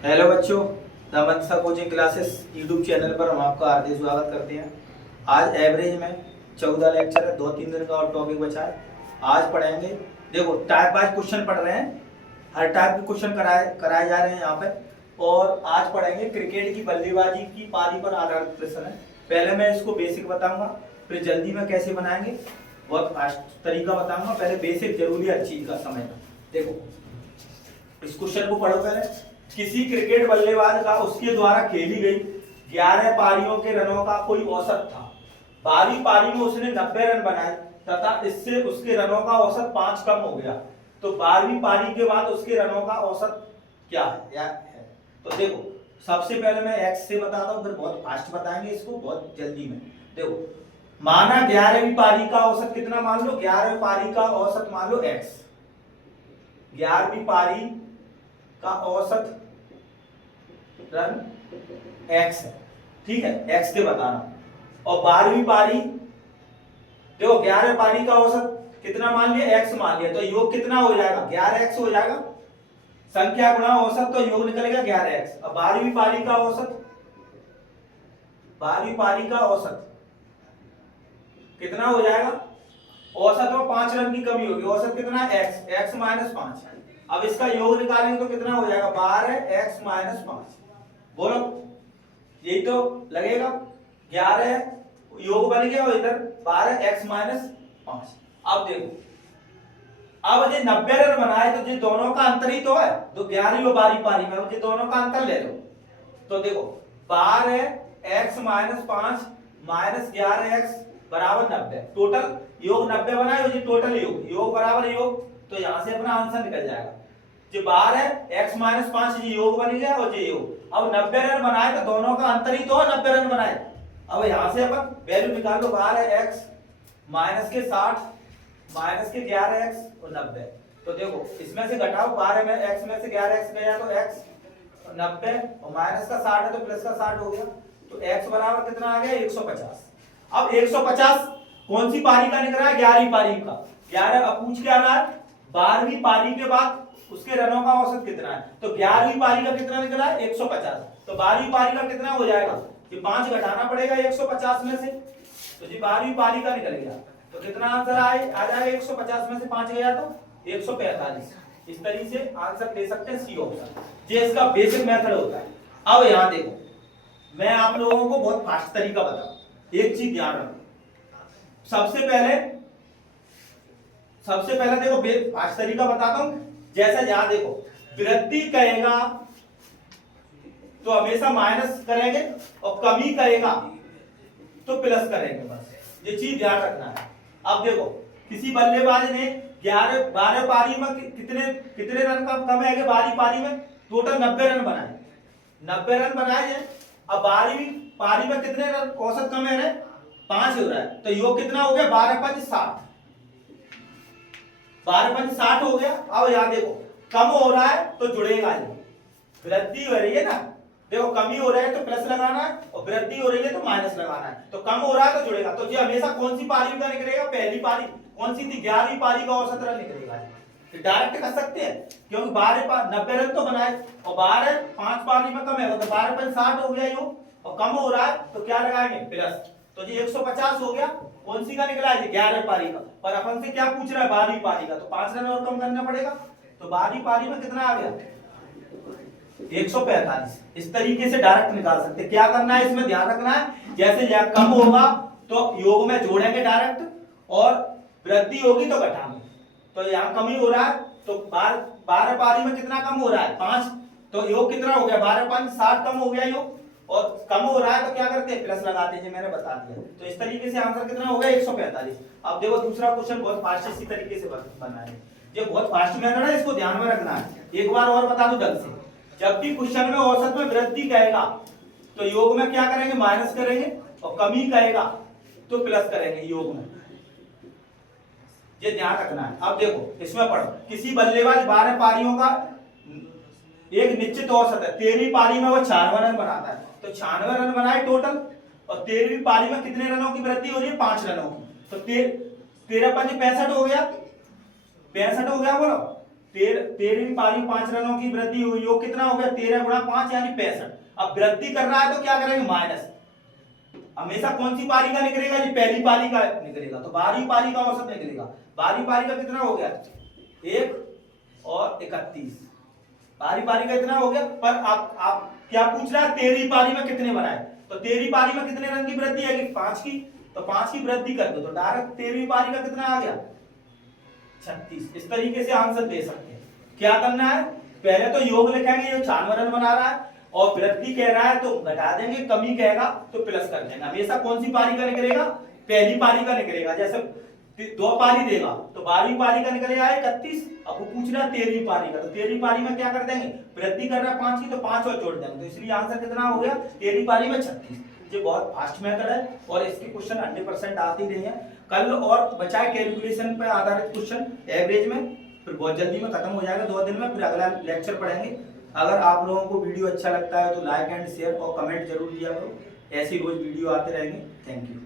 Hello बच्चों, the मंसा coaching classes YouTube channel पर हम आपका हार्दिक स्वागत करते हैं। आज एवरेज में 14 लेक्चर है, 2-3 दिन का और टॉपिक बचा है। आज पढ़ेंगे, देखो टाइप वाइज क्वेश्चन पढ़ रहे हैं, हर टाइप के क्वेश्चन कराए जा रहे हैं यहाँ पे। और आज पढ़ेंगे क्रिकेट की बल्लेबाजी की पारी पर आधारित प्रश्न है। पहले मैं इसको बेसिक बताऊंगा, फिर जल्दी में कैसे बनाएंगे बहुत फास्ट तरीका बताऊंगा। पहले बेसिक जरूरी है हर चीज का समझना। देखो इस क्वेश्चन को पढ़ो पहले। किसी क्रिकेट बल्लेबाज का उसके द्वारा खेली गई 11 पारियों के रनों का कोई औसत था। 12वीं पारी में उसने 90 रन बनाए तथा इससे उसके रनों का औसत 5 कम हो गया। तो 12वीं पारी के बाद उसके रनों का औसत क्या है? तो देखो सबसे पहले मैं एक्स से बताता हूँ, फिर बहुत फास्ट बताएंगे इसको, बहुत जल्दी में। देखो माना 11वीं पारी का औसत कितना मान लो, 11वीं पारी का औसत मान लो एक्स। 11वीं पारी का औसत रन एक्स है, ठीक है, एक्स के बताना। और 12वीं पारी, देखो 11 पारी का औसत कितना मान लिया, एक्स मान लिया, तो योग कितना हो जाएगा, 11x हो जाएगा। संख्या गुणा औसत, तो योग निकलेगा 11x। अब 12वीं पारी का औसत, 12वीं पारी का औसत कितना हो जाएगा, औसत में 5 रन की कमी होगी, औसत कितना x, x माइनस 5। अब इसका योग निकालेंगे तो कितना हो जाएगा, 12x माइनस 5। बोलो यही तो लगेगा, 11 योग बन गया और इधर 12x माइनस 5। अब देखो, अब ये 90 रन बनाए तो ये दोनों का अंतर ही तो है, तो 11वीं और 12वीं पारी में ये दोनों का अंतर ले लो। तो देखो 12x माइनस 5 माइनस 11x बराबर 90, टोटल योग 90 बनाए और ये टोटल योग बराबर योग, तो यहां से अपना आंसर निकल जाएगा। जो 12x माइनस 5 ये योग बन गया और ये योग। अब 90 रन बनाए तो दोनों का अंतर ही तो है, 90 रन बनाए। अब यहां से अपन वैल्यू निकाल लो, 12x माइनस के 60 माइनस के 11x और 90। तो देखो इसमें से घटाओ, 12 में x में से 11x गया तो x, 90 और माइनस का 60 है तो प्लस का 60 हो गया, तो x बराबर कितना आ गया, 150। अब 150 कौन सी पारी का निकला है, 11वीं पारी का। 11 अब पूछ क्या रहा है, 12वीं पारी के बाद उसके रनों का औसत कितना है, तो 11वीं पारी का कितना निकला है, 150। तो 12वीं पारी का कितना हो जाएगा, ये 5 घटाना पड़ेगा 150 में से, तो जी 12वीं पारी का निकल गया। तो कितना आंसर आ जाएगा, 150 में से 5 गया तो 145। इस तरीके से आंसर दे सकते हैं सी ऑप्शन, ये इसका बेसिक मेथड होता है। अब यहां देखो मैं आप लोगों को बहुत फास्ट तरीका बताऊं, एक चीज ध्यान रखो। सबसे पहले देखो फास्ट तरीका बताता हूं। जैसा यहां देखो वृद्धि कहेगा तो हमेशा माइनस करेंगे और कमी कहेगा तो प्लस करेंगे, बस ये चीज ध्यान रखना है। अब देखो किसी बल्लेबाज ने 12 पारी में कितने रन का कम है, 12वीं पारी में टोटल 90 रन बनाए, 90 रन बनाए हैं। अब 12वीं पारी में कितने रन औसत कम है, 5 हो रहा है, तो योग कितना हो गया, 12 5 60, 12 5 60 हो गया। अब यहां देखो कम हो रहा है तो जुड़ेगा, वृद्धि हो रही है ना, देखो कमी हो रहा है तो प्लस लगाना है और वृद्धि हो रही है तो माइनस लगाना है, तो कम हो रहा है तो जुड़ेगा। तो ये हमेशा कौन सी पारी का निकलेगा, पहली पारी। कौन सी थी, 11वीं पारी का औसत रन निकलेगा। डायरेक्ट कर सकते हैं क्योंकि 90 रन तो बनाए और 12 5 पारी में कम है तो 12 5 60 हो गया योग, और कम हो रहा है तो क्या लगाएंगे, प्लस। तो ये 150 हो गया। कौन सी का निकला है, 11 पारी का, पर अपन से क्या पूछ रहा है, 12वीं पारी का, तो 5 रन और कम करना पड़ेगा। तो 12वीं पारी में कितना आ गया, 145। इस तरीके से डायरेक्ट निकाल सकते। क्या करना है इसमें ध्यान रखना है, जैसे कम होगा तो योग में जोड़ेंगे डायरेक्ट, और वृद्धि होगी तो घटाएंगे। तो यहाँ कमी हो रहा है तो 12 पारी में कितना कम हो रहा है, 5, तो योग कितना हो गया, 12 5 60 कम हो गया योग, और कम हो रहा है तो क्या करते हैं, प्लस लगाते हैं, मैंने बता दिया। तो इस तरीके से आंसर कितना हो गया, 145। अब देखो दूसरा क्वेश्चन बहुत फास्ट इसी तरीके से बना है, ये बहुत फास्ट मेथड है, इसको ध्यान में रखना है। एक बार और बता दूं ढंग से, जब भी क्वेश्चन में औसत में वृद्धि कहेगा तो योग में क्या करेंगे, माइनस करेंगे, और कमी कहेगा तो प्लस करेंगे योग में, ये ध्यान रखना है। अब देखो इसमें पढ़ो, किसी बल्लेबाज 12 पारियों का एक निश्चित औसत है, 13वीं पारी में वो 96 रन बनाता है, तो 96 रन बनाए टोटल, और 13वीं पारी में कितने रनों की वृद्धि हो रही है, 5 रनों की, तो 13 5 65 हो गया, 65 हो गया बोलो, 13वीं पारी 5 रनों की वृद्धि हुई, योग कितना हो गया 13 गुणा 5 यानी 65। अब वृद्धि कर रहा है तो क्या करेंगे माइनस, हमेशा कौन सी पारी का निकलेगा जी पहली पारी का निकलेगा, तो 12वीं पारी का औसत निकलेगा। 12वीं पारी का कितना हो गया 1 और 31, 12वीं पारी का इतना हो गया। पर आप क्या पूछ रहा है 13वीं पारी में कितने बनाए, तो 13वीं पारी में कितने रन की वृद्धि आएगी 5 की, तो 5 की वृद्धि कर दो तो डायरेक्ट 13वीं पारी का कितना आ गया 36। इस तरीके से आंसर दे सकते हैं। क्या करना है, पहले तो योग लिखेंगे, ये 96 रन बना रहा है और वृद्धि कह रहा है तो घटा देंगे, कमी कहेगा तो प्लस कर देंगे। हमेशा कौन सी पारी का निकलेगा पहली पारी का निकलेगा। जैसे 2 पारी देगा तो 12वीं पारी का निकलेगा 31, अब वो पूछ रहा है 13वीं पारी का, तो 13वीं पारी में क्या कर देंगे वृद्धि कर रहा है 5 की तो 5 और जोड़ देंगे, तो इसलिए आंसर कितना हो गया 13वीं पारी में 36। ये बहुत फास्ट मेथड है और इसके क्वेश्चन 100% आते ही रहे हैं। कल और बचाए कैलकुलेशन पे आधारित क्वेश्चन एवरेज में, फिर बहुत जल्दी में खत्म हो जाएगा 2 दिन में, फिर अगला लेक्चर पढ़ेंगे। अगर आप लोगों को वीडियो अच्छा लगता है तो लाइक एंड शेयर और कमेंट जरूर दिया करो, ऐसी रोज वीडियो आते रहेंगे। Thank you.